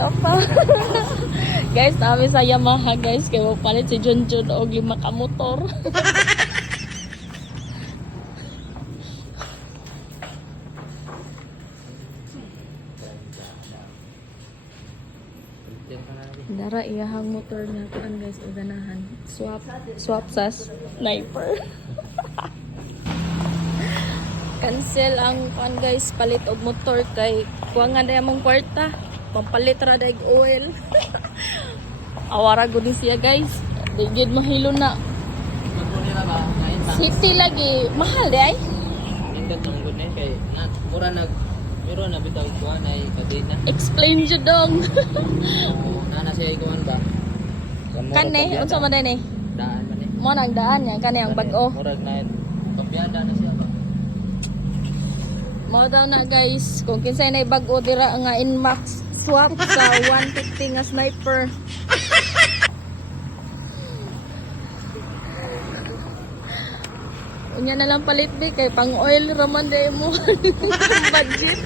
ka pa. Guys, namin sa Yamaha guys. Kaya palit si Junjun og 5 ka motor. Dara iyahang motor niya kuan guys o ganahan. Swap sa sniper. Cancel ang kuan guys, palit og motor kay kuha nga na mong kwarta. Pampalit ra daig oil. Awara gud ni siya guys. Digid mahilo na. Safety lagi mahal di ay. Nindot ang gud na kay na mura pero na bitaw kuan ay kadena. Explain jud dong. Nana siya ikuan ba? Kane unsa man ni? Daan man eh. Mo nang daan yan kani ang bag-o. Murag na kabyada na siya ba? Mo daw na guys, kung kinsay na bag-o dira nga Inmax swap sa 150 nga sniper. Unya na lang palit be kay pang oil raman day mo. Budget.